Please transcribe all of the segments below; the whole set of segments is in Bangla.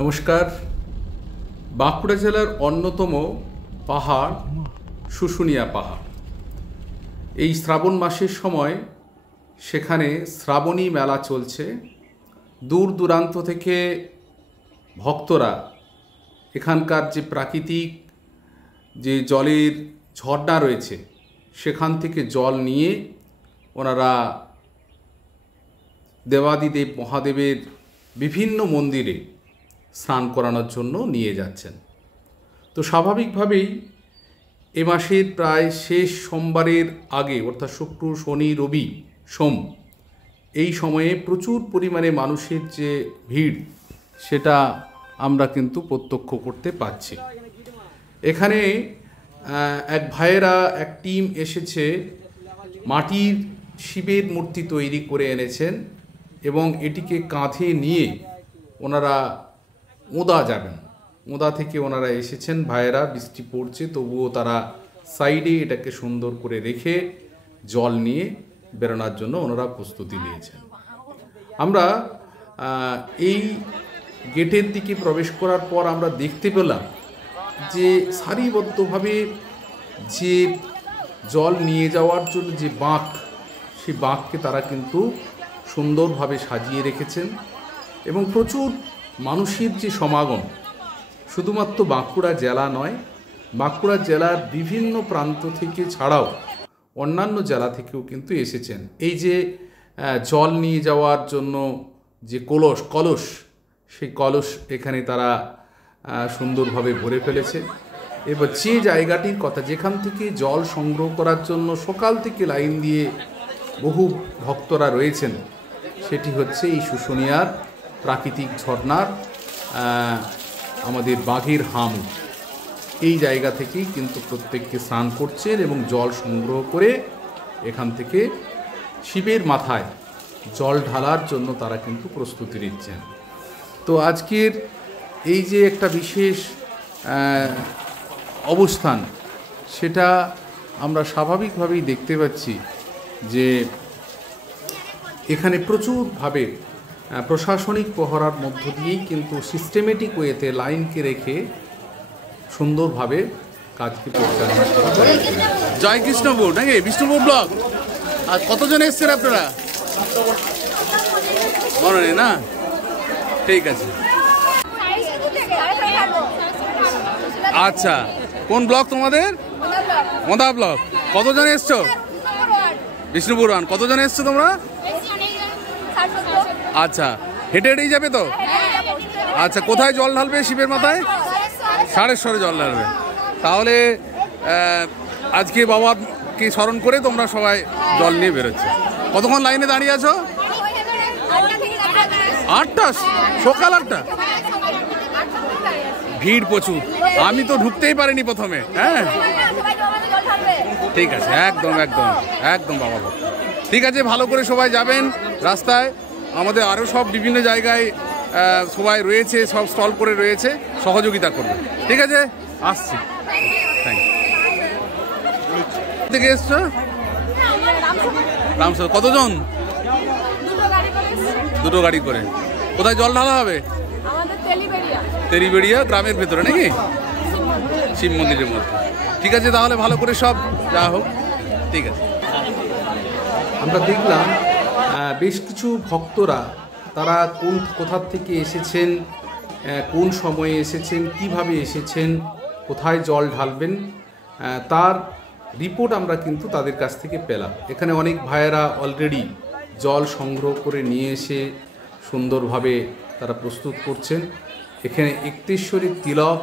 নমস্কার। বাঁকুড়া জেলার অন্যতম পাহাড় শুশুনিয়া পাহাড়। এই শ্রাবণ মাসের সময় সেখানে শ্রাবণী মেলা চলছে। দূর দূরান্ত থেকে ভক্তরা এখানকার যে প্রাকৃতিক যে জলের ঝর্ণা রয়েছে সেখান থেকে জল নিয়ে ওনারা দেবাদিদেব মহাদেবের বিভিন্ন মন্দিরে স্নান করানোর জন্য নিয়ে যাচ্ছেন। তো স্বাভাবিকভাবেই এ মাসের প্রায় শেষ সোমবারের আগে অর্থাৎ শুক্র শনি রবি সোম এই সময়ে প্রচুর পরিমাণে মানুষের যে ভিড় সেটা আমরা কিন্তু প্রত্যক্ষ করতে পাচ্ছি। এখানে এক ভাইয়েরা এক টিম এসেছে, মাটির শিবের মূর্তি তৈরি করে এনেছেন এবং এটিকে কাঁধে নিয়ে ওনারা ওদা যাবেন। ওদা থেকে ওনারা এসেছেন ভাইয়েরা, বৃষ্টি পড়ছে তবুও তারা সাইডে এটাকে সুন্দর করে রেখে জল নিয়ে বেরোনোর জন্য ওনারা প্রস্তুতি নিয়েছেন। আমরা এই গেটের দিকে প্রবেশ করার পর আমরা দেখতে পেলাম যে সারিবদ্ধভাবে যে জল নিয়ে যাওয়ার জন্য যে বাঁক, সেই বাঁককে তারা কিন্তু সুন্দরভাবে সাজিয়ে রেখেছেন এবং প্রচুর মানুষের যে সমাগম, শুধুমাত্র বাঁকুড়া জেলা নয়, বাঁকুড়া জেলার বিভিন্ন প্রান্ত থেকে ছাড়াও অন্যান্য জেলা থেকেও কিন্তু এসেছেন। এই যে জল নিয়ে যাওয়ার জন্য যে কলস সেই কলস এখানে তারা সুন্দরভাবে ভরে ফেলেছে। এবার যে জায়গাটির কথা, যেখান থেকে জল সংগ্রহ করার জন্য সকাল থেকে লাইন দিয়ে বহু ভক্তরা রয়েছেন, সেটি হচ্ছে এই শুশুনিয়ার প্রাকৃতিক ঝর্ণার আমাদের বাঘের হাম। এই জায়গা থেকেই কিন্তু প্রত্যেককে স্নান করছেন এবং জল সংগ্রহ করে এখান থেকে শিবের মাথায় জল ঢালার জন্য তারা কিন্তু প্রস্তুতি নিচ্ছেন। তো আজকের এই যে একটা বিশেষ অবস্থান, সেটা আমরা স্বাভাবিকভাবেই দেখতে পাচ্ছি যে এখানে প্রচুরভাবে প্রশাসনিক পহরার মধ্য দিয়েই কিন্তু সিস্টেমেটিক ওয়েতে লাইনকে রেখে সুন্দরভাবে কাজকে পরিচালনা করা হয়। জয় কৃষ্ণপুর নাকি বিষ্ণুপুর ব্লক। আর কতজন এসছেন আপনারা? মনে নেই না? ঠিক আছে, আচ্ছা। কোন ব্লক তোমাদের? মদা ব্লক। কতজন এসছো? বিষ্ণুপুর ওয়ান। কতজন এসছো তোমরা? আচ্ছা, হেঁটে হেঁটেই যাবে তো? আচ্ছা, কোথায় জল ঢালবে শিবের মাথায়? সারেশ্বরে জল ঢালবে। তাহলে আজকে বাবাকে স্মরণ করে তোমরা সবাই জল নিয়ে বেরোচ্ছে। কতক্ষণ লাইনে দাঁড়িয়ে আছো? 8টা? সকাল 8টা? ভিড় প্রচুর, আমি তো ঢুকতেই পারিনি প্রথমে। হ্যাঁ, ঠিক আছে, একদম একদম একদম বাবা। ঠিক আছে, ভালো করে সবাই যাবেন। রাস্তায় আমাদের আরও সব বিভিন্ন জায়গায় সবাই রয়েছে, সব স্টল করে রয়েছে, সহযোগিতা করবে। ঠিক আছে, আসছি। Thank you. থেকে এসছো? রামসর। কতজন? দুটো গাড়ি করে। কোথায় জল ঢালা হবে? তেরিবেড়িয়া গ্রামের ভেতরে নাকি? শিব মন্দিরের মধ্যে। ঠিক আছে, তাহলে ভালো করে সব যা হোক। ঠিক আছে, আমরা দেখলাম বেশ কিছু ভক্তরা তারা কোথা থেকে এসেছেন, কোন সময়ে এসেছেন, কিভাবে এসেছেন, কোথায় জল ঢালবেন, তার রিপোর্ট আমরা কিন্তু তাদের কাছ থেকে পেলাম। এখানে অনেক ভাইয়েরা অলরেডি জল সংগ্রহ করে নিয়ে এসে সুন্দরভাবে তারা প্রস্তুত করছেন। এখানে একতেশ্বরীর তিলক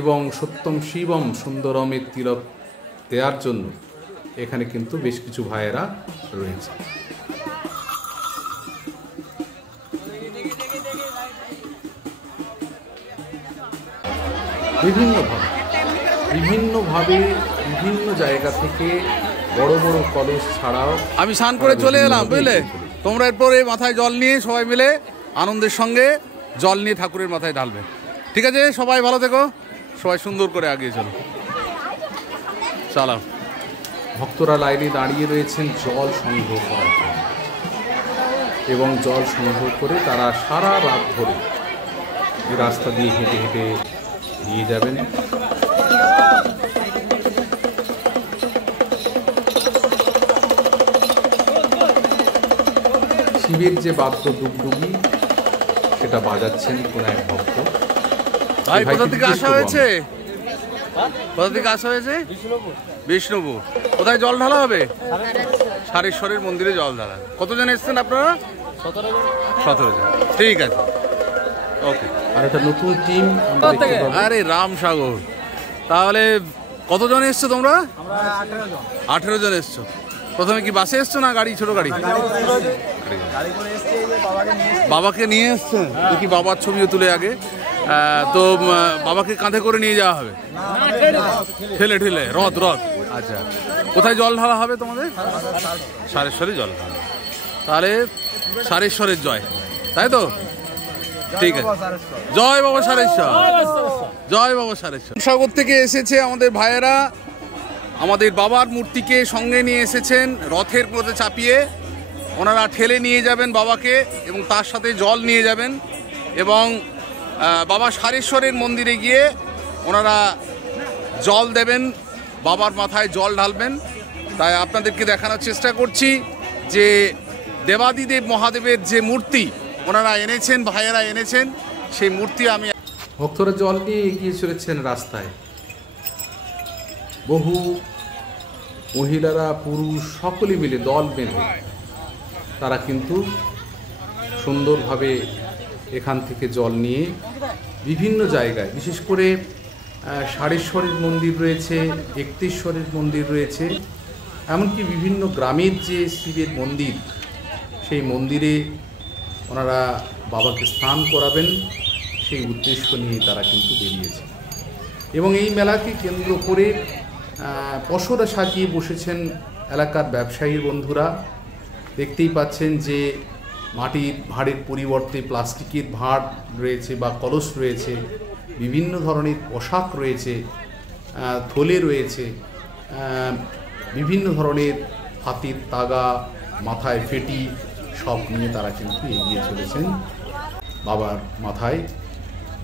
এবং সত্যম শিবম সুন্দরমের তিলক দেওয়ার জন্য এখানে কিন্তু বেশ কিছু ভাইয়েরা রয়েছে। বিভিন্নভাবে বিভিন্ন জায়গা থেকে বড় বড় কলস ছাড়াও আমি স্নান করে চলে এলাম, বুঝলে? তোমরা এরপরে মাথায় জল নিয়ে সবাই মিলে আনন্দের সঙ্গে জল নিয়ে ঠাকুরের মাথায় ঢালবে। ঠিক আছে, সবাই ভালো থেকো, সবাই সুন্দর করে এগিয়ে চলো। চালাও। ভক্তরা লাইনে দাঁড়িয়ে রয়েছেন জল সংগ্রহ করার জন্য এবং জল সংগ্রহ করে তারা সারা রাত ধরে এই রাস্তা দিয়ে হেঁটে হেঁটে নিয়ে যাবেন। শিবের যে বাদ্য ডুগডুগি সেটা বাজাচ্ছেন কোন এক ভক্ত। ভাই কোথা থেকে আসা হয়েছে? কোথা থেকে আসা হয়েছে? বিষ্ণুপুর। কোথায় জল ঢালা হবে? সারেশ্বরের মন্দিরে জল ঢালা। কতজন এসছেন আপনারা? 17 জন। ঠিক আছে, ওকে। আর একটা নতুন টিম আরে রামসাগর। তাহলে কতজন এসছো তোমরা? 18 জন এসছো। প্রথমে কি বাসে এসছো না গাড়ি, ছোট গাড়ি? বাবাকে নিয়ে এসছেন? দেখি বাবার ছবিও তুলে আগে। তো বাবাকে কাঁধে করে নিয়ে যাওয়া হবে? ঠেলে ঠেলে, রথ। আচ্ছা, কোথায় জল ঢালা হবে তোমাদের? সারেশ্বরে জল ঢালা। তাহলে সারেশ্বরের জয়, তাই তো? ঠিক আছে, জয় বাবা সারেশ্বর, জয় বাবা সারেশ্বর। সাগর থেকে এসেছে আমাদের ভাইয়েরা, আমাদের বাবার মূর্তিকে সঙ্গে নিয়ে এসেছেন রথের মধ্যে চাপিয়ে। ওনারা ঠেলে নিয়ে যাবেন বাবাকে এবং তার সাথে জল নিয়ে যাবেন এবং বাবা সারেশ্বরের মন্দিরে গিয়ে ওনারা জল দেবেন, বাবার মাথায় জল ঢালবেন। তাই আপনাদেরকে দেখানোর চেষ্টা করছি যে দেবাদিদেব মহাদেবের যে মূর্তি ওনারা এনেছেন, ভাইয়েরা এনেছেন, সেই মূর্তি আমি। ভক্তরা জল নিয়ে এগিয়ে চলেছেন রাস্তায়। বহু মহিলারা, পুরুষ সকলে মিলে দল বেঁধে তারা কিন্তু সুন্দরভাবে এখান থেকে জল নিয়ে বিভিন্ন জায়গায়, বিশেষ করে সারেশ্বরের মন্দির রয়েছে, একতেশ্বরের মন্দির রয়েছে, এমনকি বিভিন্ন গ্রামের যে শিবের মন্দির, সেই মন্দিরে ওনারা বাবাকে স্নান করাবেন, সেই উদ্দেশ্য নিয়ে তারা কিন্তু বেরিয়েছে। এবং এই মেলাকে কেন্দ্র করে পসরা সাজিয়ে বসেছেন এলাকার ব্যবসায়ী বন্ধুরা। দেখতেই পাচ্ছেন যে মাটির ভাঁড়ের পরিবর্তে প্লাস্টিকের ভাঁড় রয়েছে বা কলস রয়েছে, বিভিন্ন ধরনের পোশাক রয়েছে, থলে রয়েছে, বিভিন্ন ধরনের হাতির তাগা, মাথায় ফেটি সব নিয়ে তারা কিন্তু এগিয়ে চলেছেন বাবার মাথায়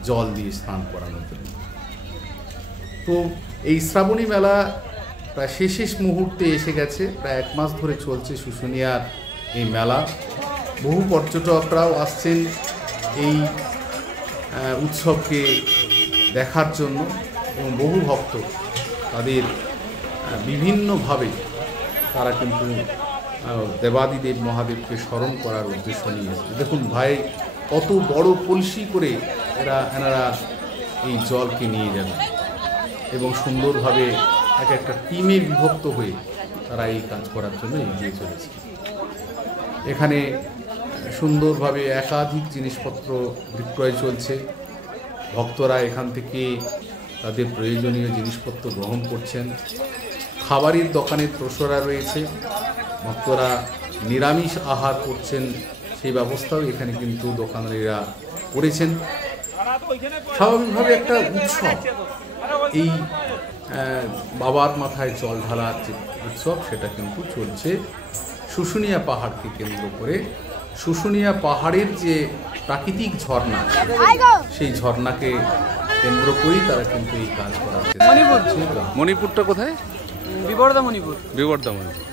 জল দিয়ে স্নান করানোর জন্য। তো এই শ্রাবণী মেলা প্রায় শেষ মুহূর্তে এসে গেছে। প্রায় 1 মাস ধরে চলছে শুশুনিয়ার এই মেলা। বহু পর্যটকরাও আসছেন এই উৎসবকে দেখার জন্য এবং বহু ভক্ত তাদের বিভিন্নভাবে তারা কিন্তু দেবাদিদেব মহাদেবকে স্মরণ করার উদ্দেশ্য নিয়ে এসেছে। দেখুন ভাই, কত বড় কলসি করে এনারা এই জলকে নিয়ে যাবেন এবং সুন্দরভাবে একটা টিমে বিভক্ত হয়ে তারা এই কাজ করার জন্য এগিয়ে চলেছে। এখানে সুন্দরভাবে একাধিক জিনিসপত্র বিক্রয় চলছে। ভক্তরা এখান থেকে তাদের প্রয়োজনীয় জিনিসপত্র গ্রহণ করছেন। খাবারের দোকানের প্রসরা রয়েছে, ভক্তরা নিরামিষ আহার করছেন, সেই ব্যবস্থাও এখানে কিন্তু দোকানিরা করেছেন। স্বাভাবিকভাবে একটা উৎসব, এই বাবার মাথায় জল ঢালার যে উৎসব সেটা কিন্তু চলছে শুশুনিয়া পাহাড়কে কেন্দ্র করে। শুশুনিয়া পাহাড়ের যে প্রাকৃতিক ঝর্ণা, সেই ঝর্ণাকে কেন্দ্র করেই তারা কিন্তু এই কাজ করা হচ্ছে। মণিপুরটা কোথায়? বিবর্ধা মণিপুর। বিবর্ধা মণিপুর।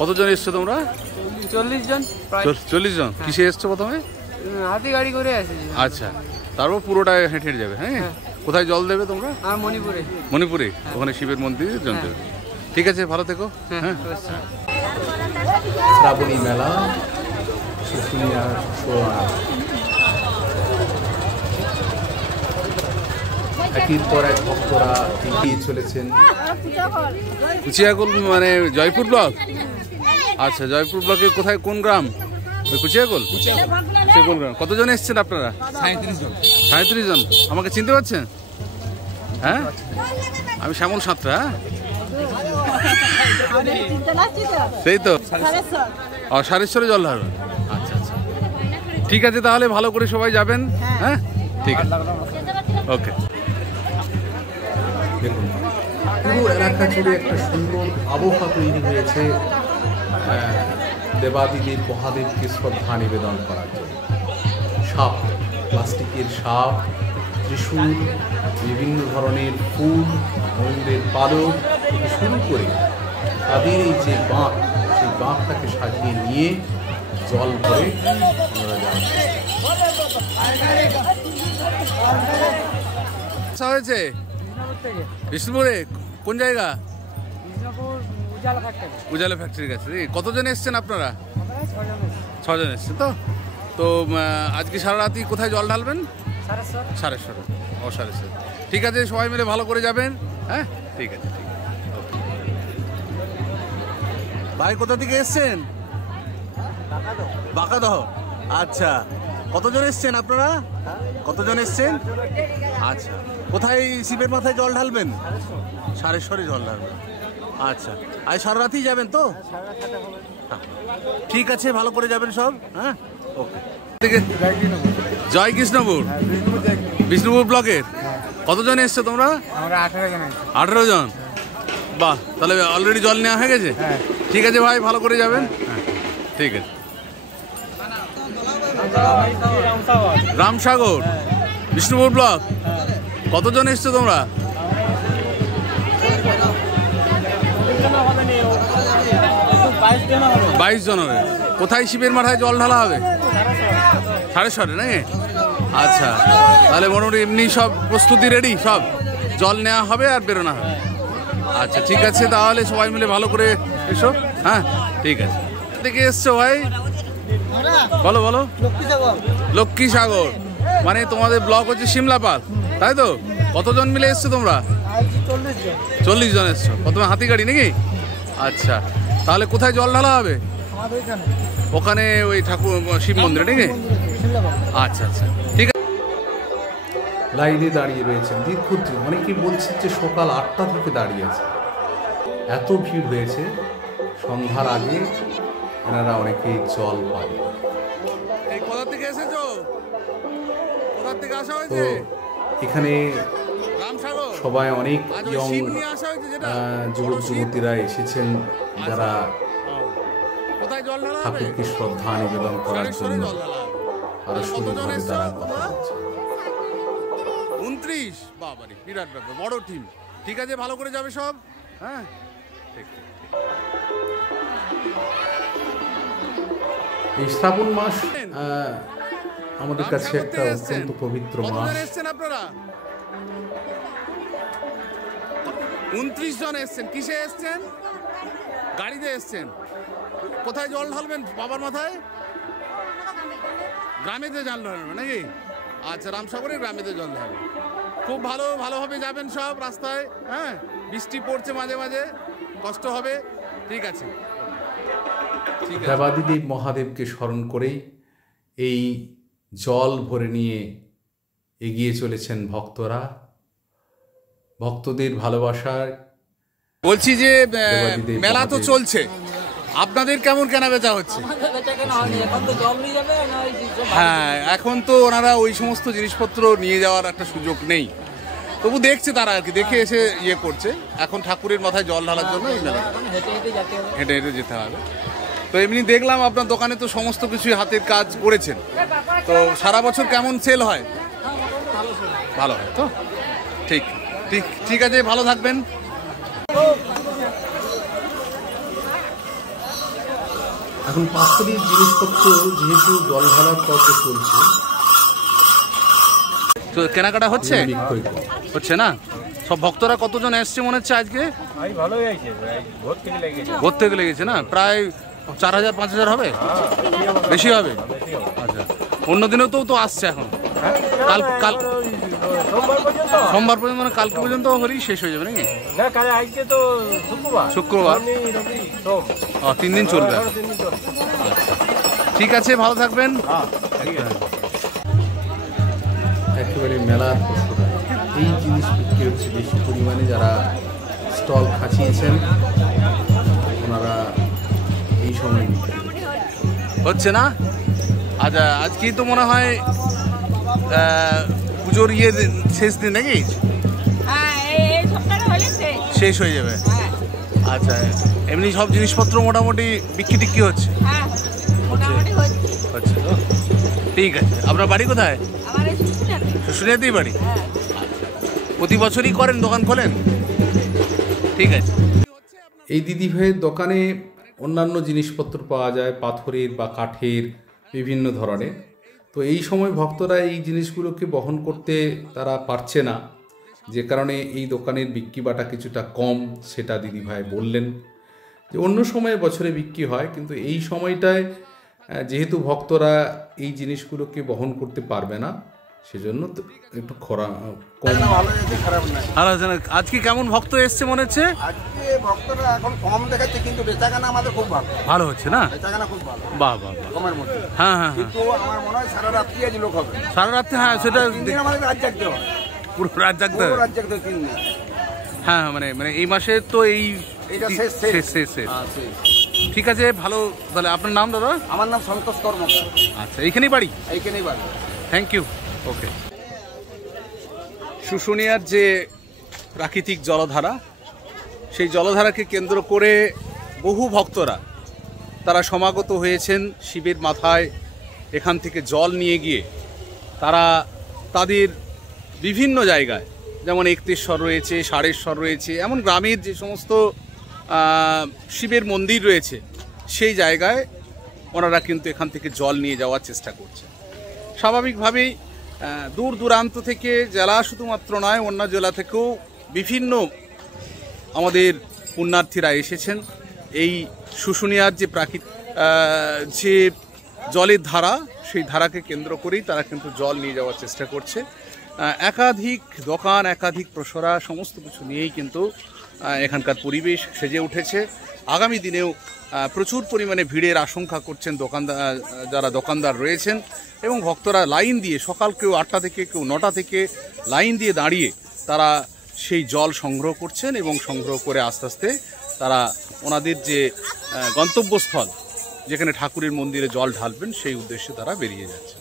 কতজন এসছো তোমরা? 40 জন। 40 জন। কিসে এসছো প্রথমে? হাতি গাড়ি করে এসেছি। আচ্ছা, তারপর পুরোটা হেঁটে হেঁটে যাবে। হ্যাঁ, কোথায় জল দেবে তোমরা? মণিপুরে। মণিপুরে, ওখানে শিবের মন্দিরে জল দেবে। ঠিক আছে, ভালো থেকো। হ্যাঁ, শ্রাবণী মেলা শুশুনিয়া একের পর এক ভক্তরা এগিয়ে চলেছেন। কুচিয়াকুল মানে জয়পুর ব্লক? আচ্ছা, জয়পুর ব্লকের কোথায়, কোন গ্রাম? ওই কুচিয়াকুল? কোন গ্রাম? কতজন এসছেন আপনারা? 37 জন। 37 জন। আমাকে চিনতে পারছেন? হ্যাঁ, আমি শ্যামল সাঁতরা। সেই তো, সারেশ্বরে জল ঢালবেন। আচ্ছা আচ্ছা, ঠিক আছে, তাহলে ভালো করে সবাই যাবেন। হ্যাঁ, ঠিক আছে, ওকে। দেখুন, পুরো এলাকা জুড়ে একটা সুন্দর আবহাওয়া তৈরি হয়েছে দেবাদিদেব মহাদেবকে শ্রদ্ধা নিবেদন করার জন্য। সাপ প্লাস্টিকের সাপ, ত্রিশূল, বিভিন্ন ধরনের ফুল, ময়ূরের পালক থেকে শুরু করে তাদের এই যে বাঁক, সেই বাঁকটাকে সাজিয়ে নিয়ে জল ভরে ওনারা যাওয়ার চেষ্টা হয়েছে বিষ্ণুপুর থেকে। বিষ্ণুপুরে কোন জায়গা? বিষ্ণুপুর উজালা ফ্যাক্টরি। উজালা ফ্যাক্টরির কাছে। কতজন এসছেন আপনারা? আমরা 6 জন এসেছি। 6 জন এসছেন তো? তো আজকে সারা রাতই কোথায় জল ঢালবেন? সারেশ্বর। সারেশ্বর। ও সারেশ্বর। ঠিক আছে, সবাই মিলে ভালো করে যাবেন। হ্যাঁ, ঠিক আছে, ঠিক আছে। ওকে। ভাই কোথা থেকে এসছেন? বাঁকাদহ। আচ্ছা, কতজন এসছেন আপনারা? কতজন এসছেন? আচ্ছা, কোথায় শিবের মাথায় জল ঢালবেন? সারেশ্বরে জল ঢালবেন। আচ্ছা, আজ সারা রাতেই যাবেন তো? হ্যাঁ, ঠিক আছে, ভালো করে যাবেন সব। হ্যাঁ, ওকে। জয় কৃষ্ণপুর, বিষ্ণুপুর ব্লকের। কতজন এসছো তোমরা? আমরা 18 জন আছি। 18 জন। বাহ, তাহলে অলরেডি জল নেওয়া হয়ে গেছে। হ্যাঁ। ঠিক আছে ভাই, ভালো করে যাবেন। হ্যাঁ, ঠিক আছে। রামসাগর, বিষ্ণুপুর ব্লক। কতজন এসছো তোমরা? 22 জন হবে। কোথায় শিবের মাথায় জল ঢালা হবে? সারেশ্বরে নাকি? আচ্ছা, তাহলে মোটামুটি এমনি সব প্রস্তুতি রেডি, সব জল নেওয়া হবে আর বেরোনো হবে। আচ্ছা, ঠিক আছে, তাহলে সবাই মিলে ভালো করে এসো। হ্যাঁ, ঠিক আছে। থেকে এসছো ভাই? বলো বলো। লক্ষ্মী সাগর, মানে তোমাদের ব্লক হচ্ছে সিমলাপাল, তাই তো? কতজন মিলে এসছো তোমরা? 40 জন এসছো। প্রথমে হাতি গাড়ি নাকি? আচ্ছা, তাহলে কোথায় জল ঢালা হবে? ওখানে ওই ঠাকুর শিব মন্দিরে নাকি? আচ্ছা আচ্ছা, ঠিক আছে। লাইনে দাঁড়িয়ে রয়েছেন দীর্ঘদিন, অনেকেই বলছেন যে সকাল 8টা থেকে দাঁড়িয়ে আছে। এত ভিড় হয়েছে, সন্ধ্যার আগে এনারা অনেকেই জল পায়। এই কোথা থেকে এসেছো? কোথা থেকে আসা তো হয়েছে? এখানে রামসাগর। সবাই অনেক আজ ওই ইয়ং শিব নিয়ে আসা হয়েছে যেটা? যুবক যুবতীরা এসেছেন, যারা কোথায় জল ঢালা হবে? ঠাকুরকে শ্রদ্ধা নিবেদন করার সারেশ্বরে জন্য জল ঢালা হবে। পারস্পরিকভাবে এসছো তারা কথা তোমরা? বলছে। 29। বাবারে, বিরাট ব্যাপার, বড় টিম। ঠিক আছে, ভালো করে যাবে সব। হ্যাঁ, ঠিক ঠিক ঠিক। এই শ্রাবণ মাস আমাদের কাছে একটা অত্যন্ত পবিত্র মাস। কতজন এসছেন আপনারা? 29 জন এসছেন। কিসে এসছেন? গাড়িতে এসছেন। কোথায় জল ঢালবেন? বাবার মাথায়? গ্রামেতে জল ঢালবেন নাকি? আচ্ছা, রামসাগরের গ্রামেতে জল ঢালবেন। খুব ভালোভাবে যাবেন সব রাস্তায়। হ্যাঁ, বৃষ্টি পড়ছে মাঝে মাঝে, কষ্ট হবে। ঠিক আছে, ঠিক আছে। দেবাদিদেব মহাদেবকে স্মরণ করেই এই জল ভরে নিয়ে এগিয়ে চলেছেন ভক্তরা। ভক্তদের ভালোবাসায় বলছি যে দেবাদিদেব মেলা তো মহাদেব। চলছে, আপনাদের কেমন কেনা বেচা হচ্ছে? হ্যাঁ, এখন তো ওনারা ওই সমস্ত জিনিসপত্র নিয়ে যাওয়ার একটা সুযোগ নেই, তবু দেখছে তারা আর কি, দেখে এসে ইয়ে করছে। এখন ঠাকুরের মাথায় জল ঢালার জন্য এই মেলা হেঁটে হেঁটে যেতে হবে। তো এমনি দেখলাম আপনার দোকানে তো সমস্ত কিছুই হাতের কাজ করেছেন, তো সারা বছর কেমন সেল হয়? ভালো হয় তো? ঠিক ঠিক ঠিক আছে, ভালো থাকবেন। এখন পাথরের জিনিসপত্র যেহেতু জল ঢালার পর্ব চলছে, তো কেনাকাটা হচ্ছে? বিক্রয় করে। হচ্ছে না? সব ভক্তরা কতজন এসছে মনে হচ্ছে আজকে? ভোর থেকে লেগেছে না? প্রায় 4000-5000 হবে, বেশি হবে। আচ্ছা, অন্য দিনেও তো আসছে এখন। কাল কাল সোমবার পর্যন্ত, মানে কালকে পর্যন্ত হলেই শেষ হয়ে যাবে নাকি? শুক্রবার। 3 দিন চলবে। ঠিক আছে, ভালো থাকবেন। একেবারে মেলার পশুরা এই জিনিস বিক্রি হচ্ছে বেশি পরিমাণে। যারা স্টল খাঁচিয়েছেন ওনারা এই সময় বিক্রি করছেন। হচ্ছে না? আচ্ছা, আজকেই তো মনে হয় পুজোর শেষ দিন নাকি? শেষ হয়ে যাবে। আচ্ছা, এমনি সব জিনিসপত্র মোটামুটি বিক্রি টিক্রি হচ্ছে? হচ্ছে তো? ঠিক আছে। আপনার বাড়ি কোথায়? শুশুনিয়াতেই বাড়ি? প্রতি বছরই করেন, দোকান খোলেন? ঠিক আছে। এই দিদিভাইয়ের দোকানে অন্যান্য জিনিসপত্র পাওয়া যায়, পাথরের বা কাঠের বিভিন্ন ধরনের। তো এই সময় ভক্তরা এই জিনিসগুলোকে বহন করতে তারা পারছে না, যে কারণে এই দোকানের বিক্রি বাটা কিছুটা কম, সেটা দিদিভাই বললেন। যে অন্য সময়ে বছরে বিক্রি হয়, কিন্তু এই সময়টায় যেহেতু ভক্তরা এই জিনিসগুলোকে বহন করতে পারবে না, সেজন্য তো একটু কম। ভালো হয়েছে, খারাপ নাই। আর আজকে কেমন ভক্ত এসছে মনে হচ্ছে? আজকে ভক্তরা এখন কম দেখাচ্ছে, কিন্তু বেচাকেনা আমাদের খুব ভালো। ভালো হচ্ছে না? বেচাকেনা খুব ভালো, বাহ বাহ বাহ। কমের মধ্যে। হ্যাঁ হ্যাঁ হ্যাঁ, কিন্তু আমার মনে হয় সারা রাত্রি আজ লোক হবে। সারা রাত্রে, হ্যাঁ সেটা 3 দিন আমাদের রাত জাগতে হয়, পুরো রাত জাগতে পুরো হবে। রাত জাগতে হয় 3 দিন। হ্যাঁ মানে মানে এই মাসের তো এইটা শেষ। শেষ। হ্যাঁ, শেষ। ঠিক আছে, ভালো। তাহলে আপনার নাম দাদা? আমার নাম সন্তোষ কর্মকার, আচ্ছা, এইখানেই বাড়ি? এইখানেই বাড়ি। Thank you. ওকে। শুশুনিয়ার যে প্রাকৃতিক জলধারা, সেই জলধারাকে কেন্দ্র করে বহু ভক্তরা তারা সমাগত হয়েছেন শিবের মাথায় এখান থেকে জল নিয়ে গিয়ে তারা তাদের বিভিন্ন জায়গায়, যেমন একতেশ্বর রয়েছে, ষাঁড়েশ্বর রয়েছে, এমন গ্রামের যে সমস্ত শিবের মন্দির রয়েছে সেই জায়গায় ওনারা কিন্তু এখান থেকে জল নিয়ে যাওয়ার চেষ্টা করছে। স্বাভাবিকভাবেই দূর দূরান্ত থেকে, জেলা শুধুমাত্র নয়, অন্য জেলা থেকেও বিভিন্ন আমাদের পুণ্যার্থীরা এসেছেন এই শুশুনিয়ার যে যে জলের ধারা, সেই ধারাকে কেন্দ্র করেই তারা কিন্তু জল নিয়ে যাওয়ার চেষ্টা করছে। একাধিক দোকান, একাধিক প্রসরা, সমস্ত কিছু নিয়েই কিন্তু এখানকার পরিবেশ সেজে উঠেছে। আগামী দিনেও প্রচুর পরিমাণে ভিড়ের আশঙ্কা করছেন যারা দোকানদার রয়েছেন, এবং ভক্তরা লাইন দিয়ে, সকাল কেউ 8টা থেকে, কেউ 9টা থেকে লাইন দিয়ে দাঁড়িয়ে তারা সেই জল সংগ্রহ করছেন, এবং সংগ্রহ করে আস্তে আস্তে তারা ওনাদের যে গন্তব্যস্থল, যেখানে ঠাকুরের মন্দিরে জল ঢালবেন, সেই উদ্দেশ্যে তারা বেরিয়ে যাচ্ছেন।